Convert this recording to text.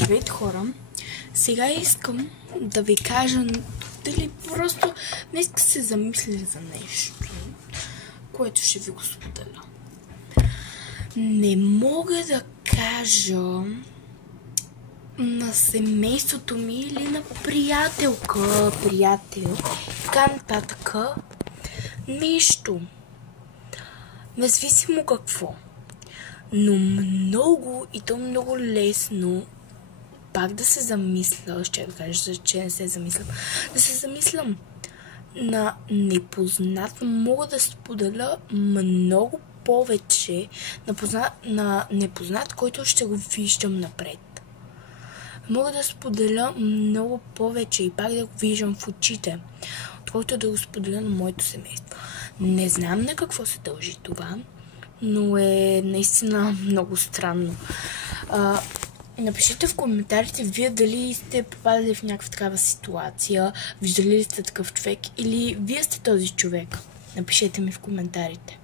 Здравейте, хора! Сега искам да ви кажа дали просто днес сте се замислили за нещо, което ще ви го споделя. Не мога да кажа на семейството ми или на приятел, така нататък, нещо. Независимо какво. Но много и то много лесно пак да се замисля, ще ви кажа, че не се замислям, да се замислям на непознат, мога да споделя много повече на непознат, който ще го виждам напред. Мога да споделя много повече и пак да го виждам в очите, отколкото да го споделя на моето семейство. Не знам на какво се дължи това, но е наистина много странно. Напишете в коментарите вие дали сте попадали в някаква такава ситуация, виждали ли сте такъв човек или вие сте този човек. Напишете ми в коментарите.